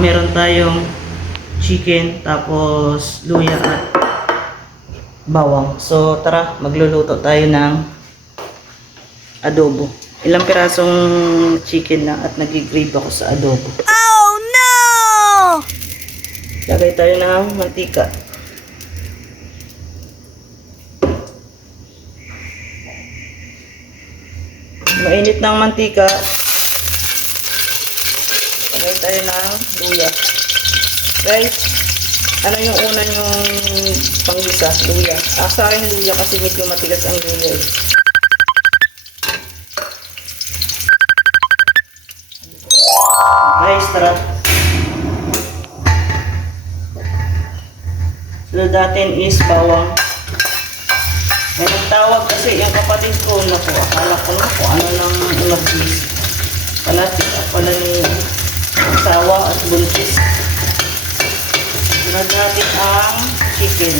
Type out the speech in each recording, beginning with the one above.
meron tayong chicken, tapos luya at bawang. So tara, magluluto tayo ng adobo. Ilang pirasong chicken lang at nag-grade ako sa adobo. Oh no! Lagay tayo ng mantika. Mainit ng mantika. Lagay tayo ng luya. Guys, ano yung una yung panggisa? Luya. Sa akin luya kasi medyo matigas ang luya. Guys, tara. Sunod natin is bawang. May nagtawag kasi yung kapatid ko na po. Akala ko na po ano ng emergency. Palati pala ni asawa at buntis. Sunod natin ang chicken.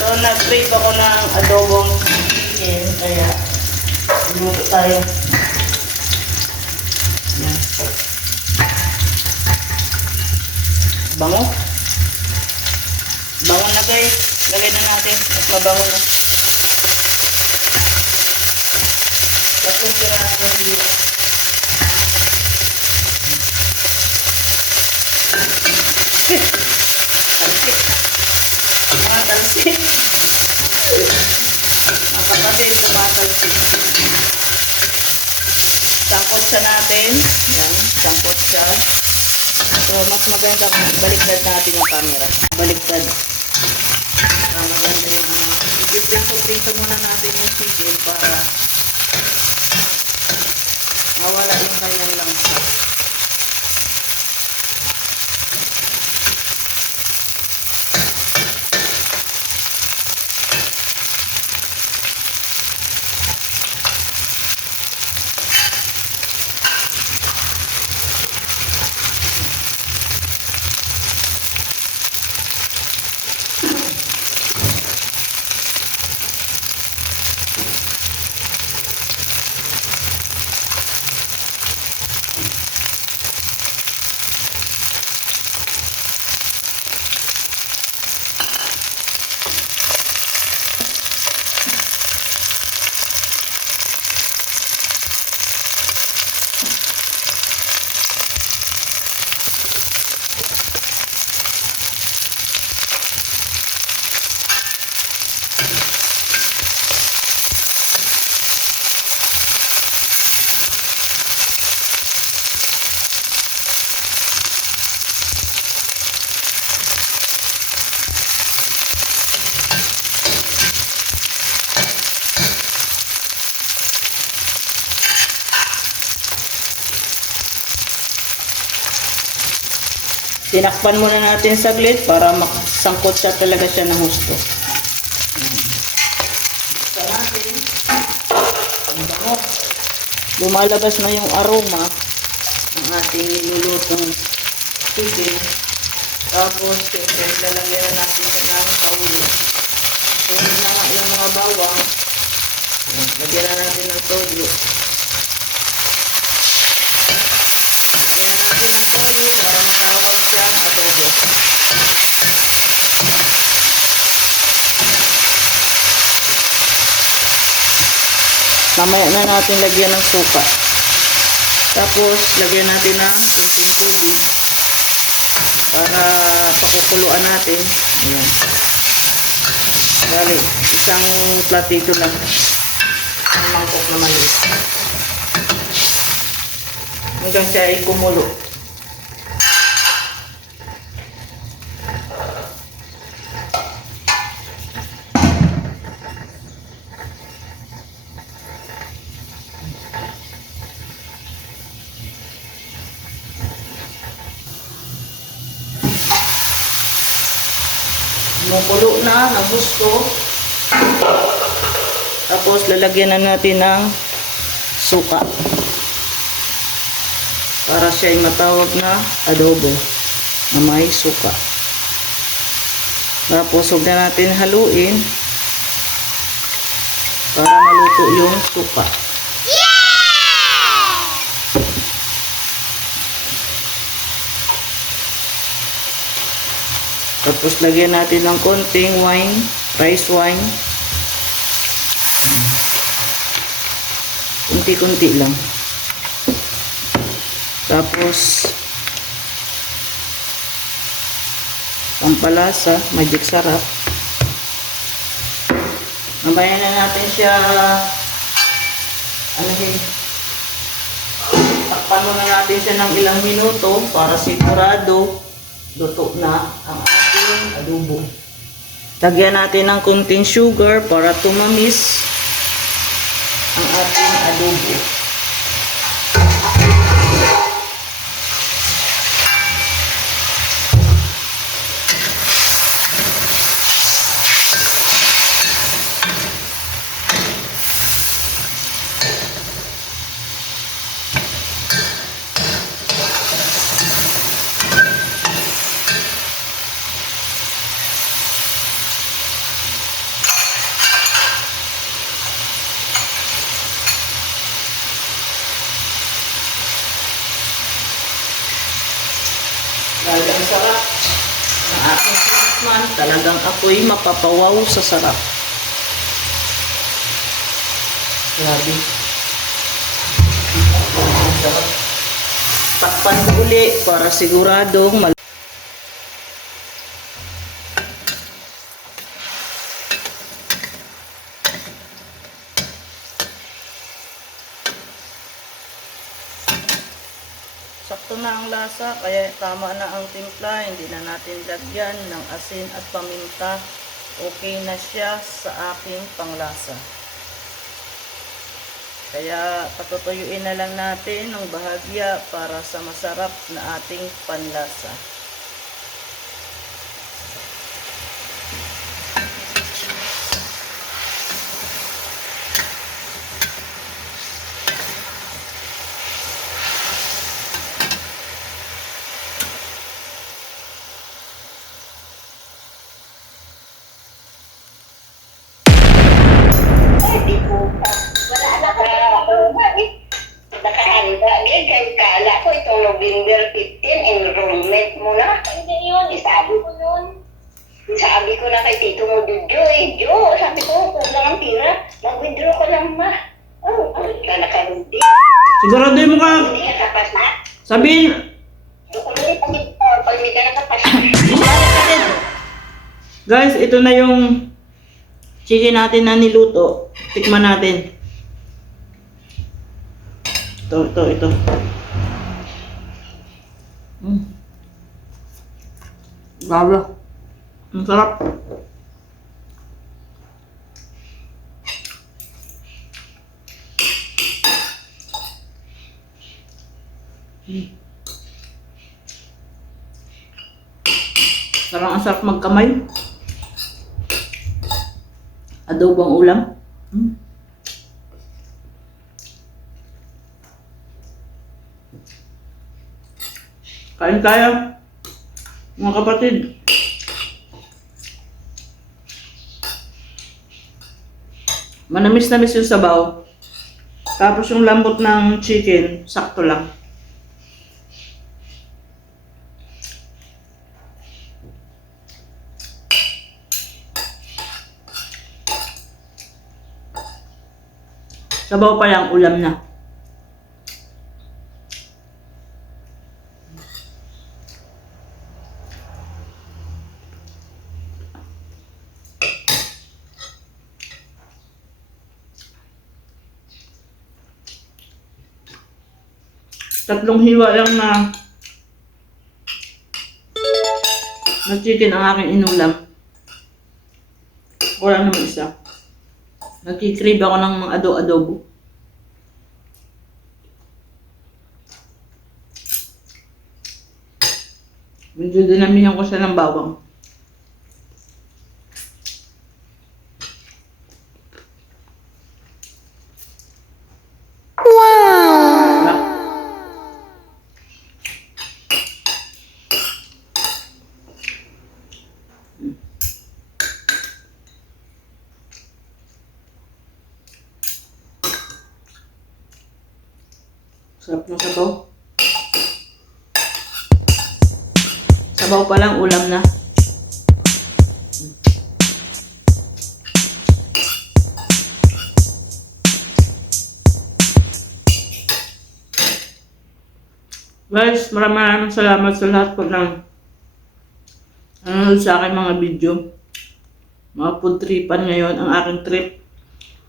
So nag-crave ako ng adobong chicken. Kaya luto tayo. Yan. Bango. Bango na guys. Lagay na natin at mabango na. Tatlong piraso ng luya. Talsik. Mga talsik. Mga kapatid sa mga talsik. Sangkot siya natin. Yan. Sangkot siya. So, mas maganda baliktad natin yung camera. Baliktad. Maganda yung i-prito muna natin yung chicken para mawala yung kanyang langsa. Tinakpan muna natin saglit para makasangkot siya talaga siya ng husto. Buksan natin. Ang bango. Lumalabas na yung aroma ng ating nilulutong chicken. Tapos, siyempre, lalagyan na natin ng paulo. So, na nga yung mga bawang. Lagyan na natin ng toyo. Lagyan natin ng toyo para matawag siyang adobo. Mamaya na natin lagyan ng suka. Tapos, lagyan natin ng kunting tubig para pakukuluan natin. Ayan. Bali, isang platito lang. Ang mangkok na maliit. Hanggang siya ay kumulo. Kumukulo na ng gusto. Tapos lalagyan na natin ng suka para siya ay matawag na adobo na may suka. Tapos huwag na natin haluin para maluto yung suka. Tapos lagyan natin ng konting wine, rice wine. Kunti-kunti lang. Tapos pampalasa, magic sarap. Mamaya na natin siya takpan muna natin siya ng ilang minuto para sigurado luto na ang ating adobo. Lagyan natin ng kunting sugar para tumamis ang ating adobo. Dahil ang sarap ng ating tikman, talagang ako'y mapapawaw sa sarap. Grabe. Ang sarap. Takpan ko uli para siguradong sakto na ang lasa, kaya tama na ang timpla. Hindi na natin lagyan ng asin at paminta. Okay na siya sa aking panglasa. Kaya patutuyuin na lang natin ng bahagya para sa masarap na ating panlasa. Nakahanda din kay kala ko itong November 15 enrollment mo na. Hindi yun, isabi ko yun. Sabi ko na kay tito mo, Jo, sabi ko, kulang ang tira. Mag-withdraw ko lang ma. Oh, ka nakarundi. siguraduhin mo ka. Hindi ka kapas na. Sabihin, Dukuloy, pag hindi ka nakapas na. guys, ito na yung chicken natin na niluto. Tikman natin. Ito. Grabe. Ang sarap. Parang ang sarap magkamay. Adobong ulam. Kain kaya, mga kapatid. Manamis-namis yung sabaw. Tapos yung lambot ng chicken, sakto lang. Sabaw pa lang, ulam na. Tatlong hiwa lang na chicken ang aking inulam. Wala naman isa. Nagkikrave ako ng mga adobo. Medyo dinamihan ko siya ng bawang. Sarap ng sabaw. Sabaw pa lang, ulam na. Guys, maraming salamat sa lahat po ng nanonood sa akin mga video. Mga food tripan ngayon, ang aking trip.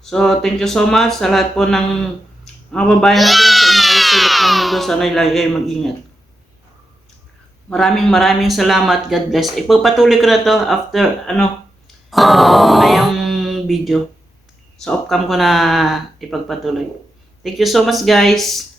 So, thank you so much sa lahat po ng mga babayan natin sa mga sulok ng mundo. Sana lagi kayo mag-ingat. Maraming salamat. God bless. Ipagpatuloy ko na to after, na yung video. So, off cam ko na ipagpatuloy. Thank you so much, guys.